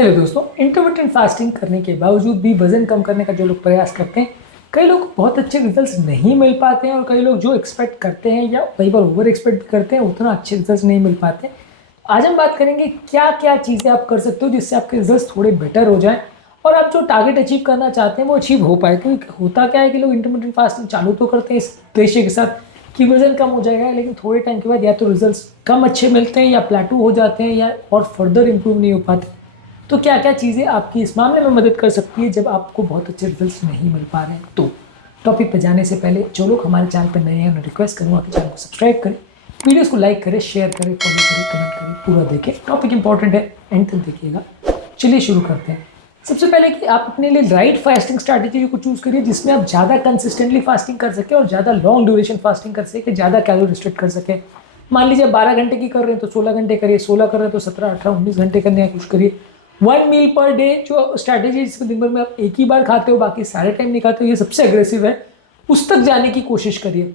Hello दोस्तों, intermittent fasting करने के बावजूद भी वजन कम करने का जो लोग प्रयास करते हैं, कई लोग बहुत अच्छे रिजल्ट्स नहीं मिल पाते हैं और कई लोग जो एक्सपेक्ट करते हैं या कई बार ओवर एक्सपेक्ट करते हैं उतना अच्छे रिजल्ट्स नहीं मिल पाते। आज हम बात करेंगे क्या क्या चीज़ें आप कर सकते हो जिससे आपके रिजल्ट्स थोड़े बेटर हो जाएं और आप जो टारगेट अचीव करना चाहते हैं वो अचीव हो पाए। क्योंकि होता क्या है कि लोग इंटरमिटेंट फास्टिंग चालू तो करते हैं इस उद्देश्य के साथ कि वजन कम हो जाएगा, लेकिन थोड़े टाइम के बाद या तो रिजल्ट्स कम अच्छे मिलते हैं या प्लेटू हो जाते हैं या और फर्दर इंप्रूव नहीं हो पाते। तो क्या क्या चीज़ें आपकी इस मामले में मदद कर सकती है जब आपको बहुत अच्छे रिजल्ट्स नहीं मिल पा रहे हैं। तो टॉपिक पर जाने से पहले जो लोग हमारे चैनल पर नए हैं, मैं रिक्वेस्ट करूँगा कि चैनल को सब्सक्राइब करें, वीडियोस को लाइक करें, शेयर करें, फॉलो करें, कमेंट करें, पूरा देखें। टॉपिक इंपॉर्टेंट है, एंड तक देखिएगा। चलिए शुरू करते हैं। सबसे पहले कि आप अपने लिए राइट फास्टिंग स्ट्रैटेजी को चूज़ करिए जिसमें आप ज़्यादा कंसिस्टेंटली फास्टिंग कर सकें और ज़्यादा लॉन्ग ड्यूरेशन फास्टिंग कर सकें, ज़्यादा कैलोरी रिस्ट्रिक्ट कर सकें। मान लीजिए 12 घंटे की कर रहे हैं तो 16 घंटे करिए, 16 कर रहे हैं तो 17, 18, 19 घंटे करने की कोशिश करिए। 1 मील पर डे जो स्ट्रैटेजी है जिसमें दिन भर में आप एक ही बार खाते हो, बाकी सारे टाइम नहीं खाते हो, ये सबसे अग्रेसिव है, उस तक जाने की कोशिश करिए।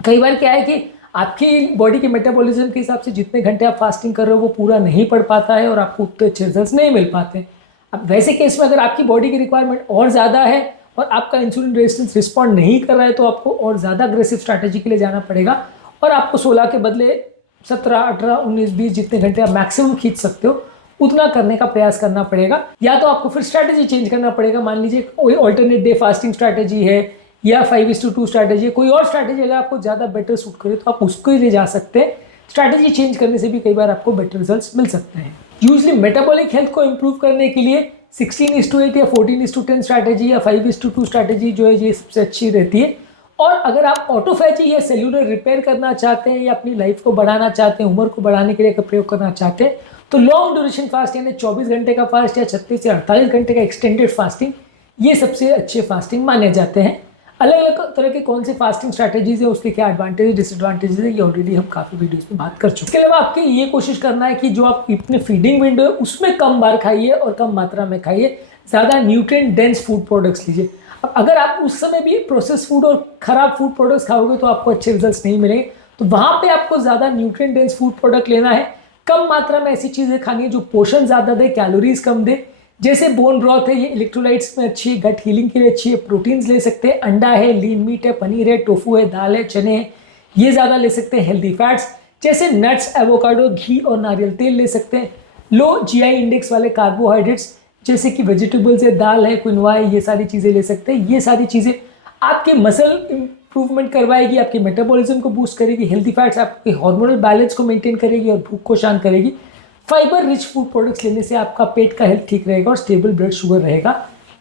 कई बार क्या है कि आपकी बॉडी के मेटाबॉलिज्म के हिसाब से जितने घंटे आप फास्टिंग कर रहे हो वो पूरा नहीं पड़ पाता है और आपको उतने अच्छे रिजल्ट्स नहीं मिल पाते। अब वैसे केस में अगर आपकी बॉडी की रिक्वायरमेंट और ज़्यादा है और आपका इंसुलिन रेजिस्टेंस रिस्पॉन्ड नहीं कर रहा है तो आपको और ज़्यादा अग्रेसिव स्ट्रैटेजी के लिए जाना पड़ेगा और आपको 16 के बदले 17, 18, 19, 20 जितने घंटे आप मैक्सिमम खींच सकते हो उतना करने का प्रयास करना पड़ेगा। या तो आपको फिर स्ट्रैटेजी चेंज करना पड़ेगा। मान लीजिए कोई ऑल्टरनेट डे फास्टिंग स्ट्रैटेजी है या 5:2 स्ट्रैटेजी है, कोई और स्ट्रैटेजी अगर आपको ज़्यादा बेटर सूट करे तो आप उसको ही ले जा सकते हैं। स्ट्रैटेजी चेंज करने से भी कई बार आपको बेटर रिजल्ट्स मिल सकते हैं। यूजली मेटाबॉलिक हेल्थ को इंप्रूव करने के लिए 16:8 या 14:10 स्ट्रैटेजी या 5:2 स्ट्रैटेजी जो है ये सबसे अच्छी रहती है। और अगर आप ऑटोफैजी या सेल्यूलर रिपेयर करना चाहते हैं या अपनी लाइफ को बढ़ाना चाहते हैं, उम्र को बढ़ाने के लिए अगर प्रयोग करना चाहते हैं तो लॉन्ग ड्यूरेशन फास्ट यानी 24 घंटे का फास्ट या 36 से 48 घंटे का एक्सटेंडेड फास्टिंग ये सबसे अच्छे फास्टिंग माने जाते हैं। अलग अलग तरह के कौन से फास्टिंग स्ट्रैटेजीज है, उसके क्या एडवांटेज डिसएडवांटेजेस है, ये ऑलरेडी हम काफ़ी वीडियोस में बात कर चुके हैं। इसके अलावा आपकी ये कोशिश करना है कि जो आप अपने फीडिंग विंडो है उसमें कम बार खाइए और कम मात्रा में खाइए, ज़्यादा न्यूट्रिएंट डेंस फूड प्रोडक्ट्स लीजिए। अब अगर आप उस समय भी प्रोसेस फूड और खराब फूड प्रोडक्ट्स खाओगे तो आपको अच्छे रिजल्ट्स नहीं मिलेंगे। तो वहाँ पे आपको ज़्यादा न्यूट्रिएंट डेंस फूड प्रोडक्ट लेना है, कम मात्रा में ऐसी चीज़ें खानी है जो पोषण ज़्यादा दे, कैलोरीज कम दे। जैसे बोन ब्रॉथ है, ये इलेक्ट्रोलाइट्स में अच्छी है, गट हीलिंग के लिए अच्छी है। प्रोटीन्स ले सकते हैं, अंडा है, लीन मीट है, पनीर है, टोफू है, दाल है, चने हैं, ये ज़्यादा ले सकते हैं। हेल्दी फैट्स जैसे नट्स, एवोकाडो, घी और नारियल तेल ले सकते हैं। लो जीआई इंडेक्स वाले कार्बोहाइड्रेट्स जैसे कि वेजिटेबल्स है, दाल है, क्विनोआ है, ये सारी चीज़ें ले सकते हैं। ये सारी चीज़ें आपके मसल इंप्रूवमेंट करवाएगी, आपके मेटाबॉलिज्म को बूस्ट करेगी। हेल्दी फैट्स आपके हार्मोनल बैलेंस को मेंटेन करेगी और भूख को शांत करेगी। फाइबर रिच फूड प्रोडक्ट्स लेने से आपका पेट का हेल्थ ठीक रहेगा और स्टेबल ब्लड शुगर रहेगा।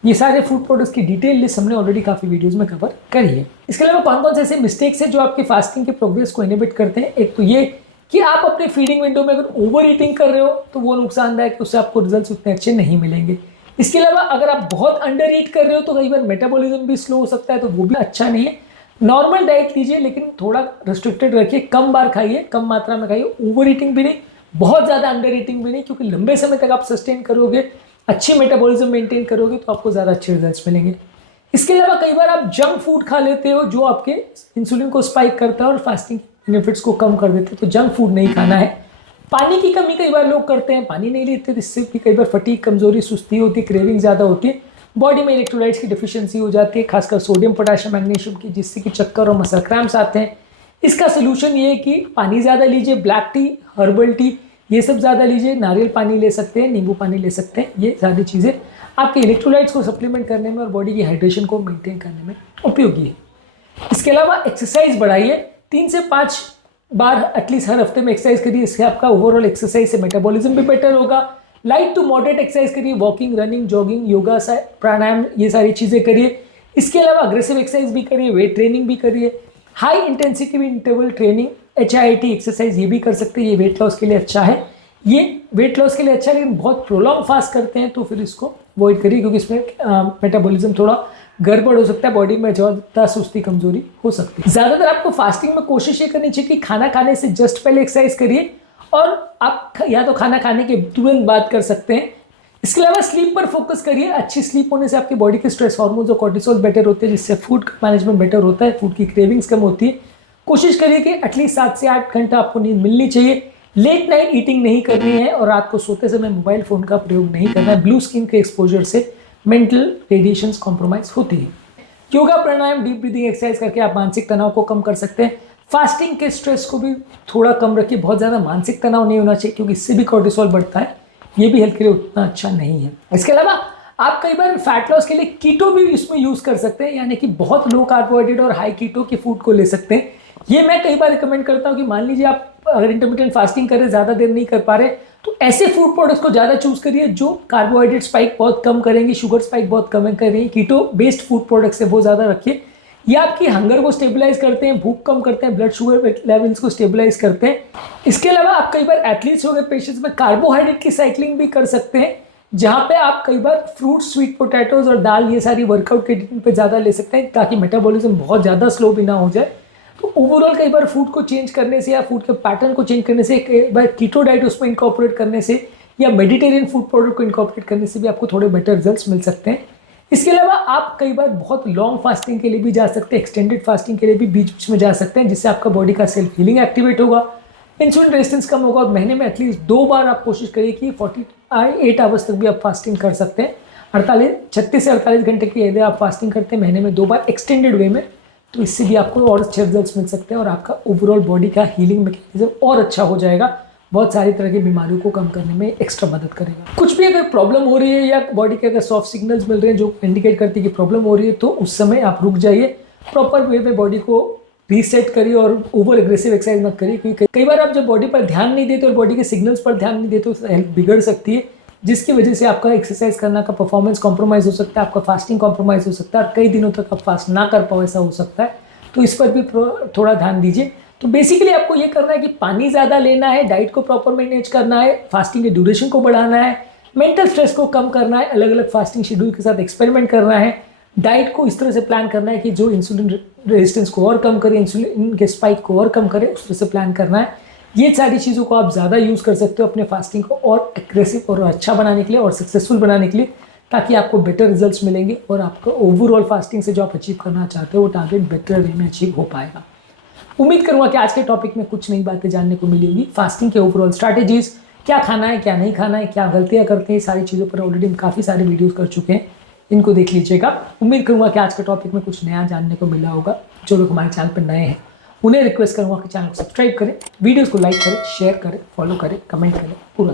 ये सारे फूड प्रोडक्ट्स की डिटेल लिस्ट हमने ऑलरेडी काफ़ी वीडियोस में कवर करी है। इसके अलावा कौन कौन से ऐसे मिस्टेक्स है जो आपके फास्टिंग के प्रोग्रेस को इनहिबिट करते हैं। एक तो ये कि आप अपने फीडिंग विंडो में अगर ओवर ईटिंग कर रहे हो तो वो नुकसानदायक, उससे आपको रिजल्ट उतने अच्छे नहीं मिलेंगे। इसके अलावा अगर आप बहुत अंडर ईट कर रहे हो तो कई बार मेटाबॉलिज्म भी स्लो हो सकता है, तो वो भी अच्छा नहीं है। नॉर्मल डाइट लीजिए लेकिन थोड़ा रिस्ट्रिक्टेड रखिए, कम बार खाइए, कम मात्रा में खाइए, ओवर ईटिंग भी नहीं, बहुत ज़्यादा अंडर ईटिंग भी नहीं, क्योंकि लंबे समय तक आप सस्टेन करोगे, अच्छी मेटाबॉलिज्म मेंटेन करोगे तो आपको ज़्यादा अच्छे रिजल्ट्स मिलेंगे। इसके अलावा कई बार आप जंक फूड खा लेते हो जो आपके इंसुलिन को स्पाइक करता है और फास्टिंग बेनिफिट्स को कम कर देते हैं, तो जंक फूड नहीं खाना है। पानी की कमी कई बार लोग करते हैं, पानी नहीं लेते तो इससे भी कई बार फटीग, कमजोरी, सुस्ती होती है, क्रेविंग ज़्यादा होती है, बॉडी में इलेक्ट्रोलाइट्स की डिफिशियंसी हो जाती है, खासकर सोडियम, पोटेशियम, मैग्नीशियम की, जिससे कि चक्कर और मसल क्रैम्प्स आते हैं। इसका सोल्यूशन ये है कि पानी ज़्यादा लीजिए, ब्लैक टी, हर्बल टी ये सब ज़्यादा लीजिए, नारियल पानी ले सकते हैं, नींबू पानी ले सकते हैं। ये सारी चीज़ें आपके इलेक्ट्रोलाइट्स को सप्लीमेंट करने में और बॉडी की हाइड्रेशन को मेंटेन करने में उपयोगी है। इसके अलावा एक्सरसाइज बढ़ाइए, 3 से 5 बार एटलीस्ट हर हफ्ते में एक्सरसाइज करिए। इससे आपका ओवरऑल एक्सरसाइज से मेटाबॉलिज्म भी बेटर होगा। लाइट टू मॉडरेट एक्सरसाइज करिए, वॉकिंग, रनिंग, जॉगिंग, योगा, प्राणायाम, ये सारी चीज़ें करिए। इसके अलावा अग्रेसिव एक्सरसाइज भी करिए, वेट ट्रेनिंग भी करिए, high intensity interval training, HIIT exercise ये भी कर सकते हैं। ये वेट लॉस के लिए अच्छा है, ये वेट लॉस के लिए अच्छा है, लेकिन बहुत प्रोलॉन्ग फास्ट करते हैं तो फिर इसको अवॉइड करिए, क्योंकि इसमें मेटाबॉलिज्म थोड़ा गड़बड़ हो सकता है, बॉडी में ज़्यादा सुस्ती, कमजोरी हो सकती है। ज़्यादातर आपको फास्टिंग में कोशिश ये करनी चाहिए कि खाना खाने से जस्ट पहले एक्सरसाइज करिए और आप या तो खाना खाने के तुरंत बाद कर सकते हैं। इसके अलावा स्लीप पर फोकस करिए। अच्छी स्लीप होने से आपकी बॉडी के स्ट्रेस हार्मोन्स और कॉर्टिसोल बेटर होते हैं, जिससे फूड मैनेजमेंट बेटर होता है, फूड की क्रेविंग्स कम होती है। कोशिश करिए कि एटलीस्ट 7 से 8 घंटा आपको नींद मिलनी चाहिए। लेट नाइट ईटिंग नहीं करनी है और रात को सोते समय मोबाइल फ़ोन का प्रयोग नहीं करना है। ब्लू स्किन के एक्सपोजर से मेंटल रेडिएशंस कॉम्प्रोमाइज़ होती है। योगा, प्राणायाम, डीप ब्रीदिंग एक्सरसाइज करके आप मानसिक तनाव को कम कर सकते हैं। फास्टिंग के स्ट्रेस को भी थोड़ा कम रखिए, बहुत ज़्यादा मानसिक तनाव नहीं होना चाहिए क्योंकि इससे भी कोर्टिसोल बढ़ता है, ये भी हेल्थ के लिए उतना अच्छा नहीं है। इसके अलावा आप कई बार फैट लॉस के लिए कीटो भी इसमें यूज़ कर सकते हैं, यानी कि बहुत लो कार्बोहाइड्रेट और हाई कीटो के फूड को ले सकते हैं। ये मैं कई बार रिकमेंड करता हूँ कि मान लीजिए आप अगर इंटरमिटेंट फास्टिंग कर रहे, ज़्यादा देर नहीं कर पा रहे, तो ऐसे फूड प्रोडक्ट्स को ज़्यादा चूज करिए जो कार्बोहाइड्रेट स्पाइक बहुत कम करेंगे, शुगर स्पाइक बहुत कम करेंगे। कीटो बेस्ड फूड प्रोडक्ट्स है वो ज़्यादा रखिए। ये आपकी हंगर को स्टेबलाइज करते हैं, भूख कम करते हैं, ब्लड शुगर लेवल्स को स्टेबलाइज करते हैं। इसके अलावा आप कई बार एथलीट्स हो गए, पेशेंट्स में कार्बोहाइड्रेट की साइकिलिंग भी कर सकते हैं, जहाँ पे आप कई बार फ्रूट, स्वीट पोटैटोज और दाल ये सारी वर्कआउट के दिन पे ज़्यादा ले सकते हैं ताकि मेटाबॉलिज्म बहुत ज़्यादा स्लो भी ना हो जाए। तो ओवरऑल कई बार फूड को चेंज करने से या फूड के पैटर्न को चेंज करने से, कई बार कीटो डाइट उसमें इंकॉर्पोरेट करने से या मेडिटेरियन फूड प्रोडक्ट को इंकॉर्पोरेट करने से भी आपको थोड़े बेटर रिजल्ट्स मिल सकते हैं। इसके अलावा आप कई बार बहुत लॉन्ग फास्टिंग के लिए भी जा सकते हैं, एक्सटेंडेड फास्टिंग के लिए भी बीच बीच में जा सकते हैं, जिससे आपका बॉडी का सेल्फ हीलिंग एक्टिवेट होगा, इंसुलिन रेजिस्टेंस कम होगा और महीने में एटलीस्ट 2 बार आप कोशिश करिए कि 48 आवर्स तक भी आप फास्टिंग कर सकते हैं। 36 से 48 घंटे की यदि आप फास्टिंग करते हैं महीने में 2 बार एक्सटेंडेड वे में, तो इससे भी आपको और अच्छे रिजल्ट्स मिल सकते हैं और आपका ओवरऑल बॉडी का हीलिंग मैकेनिज्म और अच्छा हो जाएगा, बहुत सारी तरह की बीमारियों को कम करने में एक्स्ट्रा मदद करेगा। कुछ भी अगर प्रॉब्लम हो रही है या बॉडी के अगर सॉफ्ट सिग्नल्स मिल रहे हैं जो इंडिकेट करती है कि प्रॉब्लम हो रही है, तो उस समय आप रुक जाइए, प्रॉपर वे पे बॉडी को रीसेट करिए और ओवर एग्रेसिव एक्सरसाइज मत करिए, क्योंकि कई बार आप जब बॉडी पर ध्यान नहीं देते और बॉडी के सिग्नल्स पर ध्यान नहीं देते तो हेल्थ बिगड़ सकती है, जिसकी वजह से आपका एक्सरसाइज करने का परफॉर्मेंस कॉम्प्रोमाइज़ हो सकता है, आपका फास्टिंग कॉम्प्रोमाइज़ हो सकता है और कई दिनों तक आप फास्ट ना कर पाओ, ऐसा हो सकता है। तो इस पर भी थोड़ा ध्यान दीजिए। तो बेसिकली आपको ये करना है कि पानी ज़्यादा लेना है, डाइट को प्रॉपर मैनेज करना है, फास्टिंग के ड्यूरेशन को बढ़ाना है, मेंटल स्ट्रेस को कम करना है, अलग अलग फास्टिंग शेड्यूल के साथ एक्सपेरिमेंट करना है, डाइट को इस तरह से प्लान करना है कि जो इंसुलिन रेजिस्टेंस को और कम करे, इंसुलिन के स्पाइक को और कम करे, उस तरह से प्लान करना है। ये सारी चीज़ों को आप ज़्यादा यूज़ कर सकते हो अपने फास्टिंग को और एग्रेसिव और अच्छा बनाने के लिए और सक्सेसफुल बनाने के लिए, ताकि आपको बेटर रिजल्ट्स मिलेंगे और आपका ओवरऑल फास्टिंग से जो आप अचीव करना चाहते हो वो टारगेट बेटर वे में अचीव हो पाएगा। उम्मीद करूँगा कि आज के टॉपिक में कुछ नई बातें जानने को मिली होगी। फास्टिंग के ओवरऑल स्ट्रैटेजीज, क्या खाना है क्या नहीं खाना है, क्या गलतियाँ करते हैं, सारी चीज़ों पर ऑलरेडी हम काफ़ी सारे वीडियोस कर चुके हैं, इनको देख लीजिएगा। उम्मीद करूँगा कि आज के टॉपिक में कुछ नया जानने को मिला होगा। जो लोग हमारे चैनल पर नए हैं उन्हें रिक्वेस्ट करूँगा कि चैनल को सब्सक्राइब करें, वीडियोज़ को लाइक करें, शेयर करें, फॉलो करें, कमेंट करें, पूरा